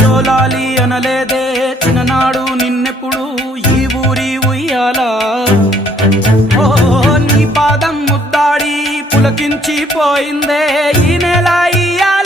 జోలాలి అనలేదే చిన్ననాడు నిన్నెప్పుడు ఈ ఊరి ఉయ్యాలా ఓ నీ పాదం ముద్దాడి పులకించిపోయిందే ఈ నెల ఇయ్యాల